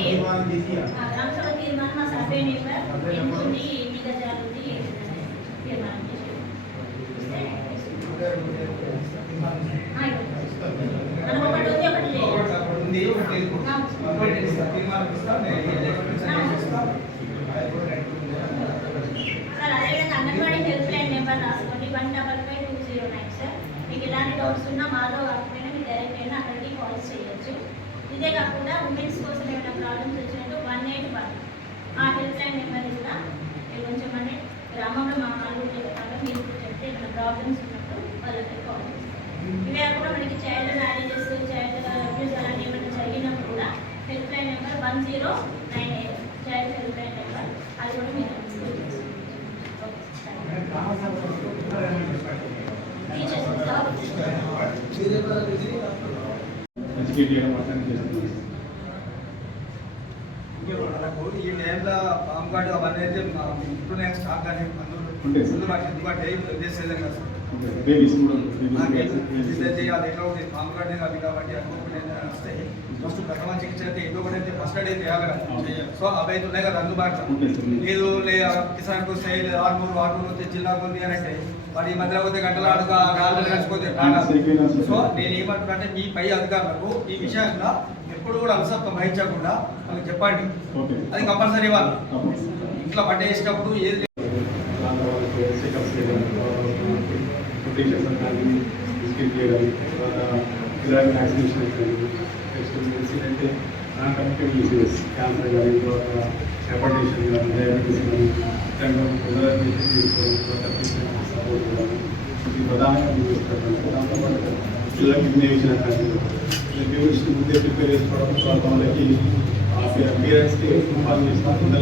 గ్రామసభ తీర్మానం మా survey number ఎన్ని ఎన్ని గజాలు ఉంది తీర్మానం చేసి మనం ఒకటి ఉంది ఒకటి లేదు సార్. అదేవిధంగా అంగన్వాడీ హెల్ప్ లైన్ నెంబర్ రాసుకోండి 155-209 సార్. మీకు ఎలాంటి డౌట్స్ ఉన్నా మాలో కాకపోయినా మీరు డైరెక్ట్ అయినా అక్కడికి కాల్ చేయొచ్చు. ఇదే కాకుండా ఉమెన్స్ కోసం ఏమైనా ప్రాబ్లమ్స్ వచ్చినట్టు 181 ఆ హెల్ప్ లైన్ నెంబర్ కూడా మీరు కొంచెం అంటే గ్రామంలో మా వాళ్ళు మీరు చెప్తే ఏమైనా ప్రాబ్లమ్స్ ఉన్నప్పుడు వాళ్ళకి కాల్ చేస్తారు. ఇవే కూడా మనకి చైల్డ్ మ్యారేజెస్ చైల్డ్ అబ్యూస్ అలాంటి ఏమైనా జరిగినప్పుడు కూడా help line number 1098 child help line number అది కూడా మీరు ఈ టైంలో పాంపాడు అవన్నీ అయితే ఇంట్లోనే స్టాక్ కానీ ఎందుకంటే ఉద్దేశం కదా అది ఎట్లా ఉంటుంది పాంపాడు అవి కాబట్టి అనుకోకుండా వస్తాయి. ఫస్ట్ ప్రథమ చికిత్స అయితే ఎన్నో కూడా అయితే ఫస్ట్ ఎయిడ్ చేయాలి కదా. సో అవి అయితే ఉన్నాయి కదా అందుబాటులో. లేదు కిసాన్ వస్తాయి లేదా ఆర్మూరు వస్తే జిల్లా ఉంది అని అంటే వాడు ఈ మధ్యలో పోతే గంటల ఆడుగా గాల్లో నడిచిపోతే సో నేను ఏమంటున్నా అంటే మీ పై అధికారులకు ఈ విషయంలో ఎప్పుడు కూడా అలసత్వం వహించకుండా వాళ్ళకి చెప్పండి. అది కంపల్సరీ ఇవ్వాలి. ఇంట్లో పట్ట వేసినప్పుడు ఏది అయితే నాన్ కనెక్టివ్ డిసీజెస్ క్యాన్సర్ కానీ తర్వాత హెపటైటిస్ కానీ డయాబెటీస్ కానీ తీసుకోవడం సపోర్ట్ చేయడం ఇది ప్రధానంగా చూపిస్తారు. దాంతోపాటు పిల్లలకి వినియోగించిన కానీ ముందే ప్రిపేర్ చేసుకోవడం తర్వాత వాళ్ళకి పేరెంట్స్కి ఇన్ఫార్మ్ చేసిన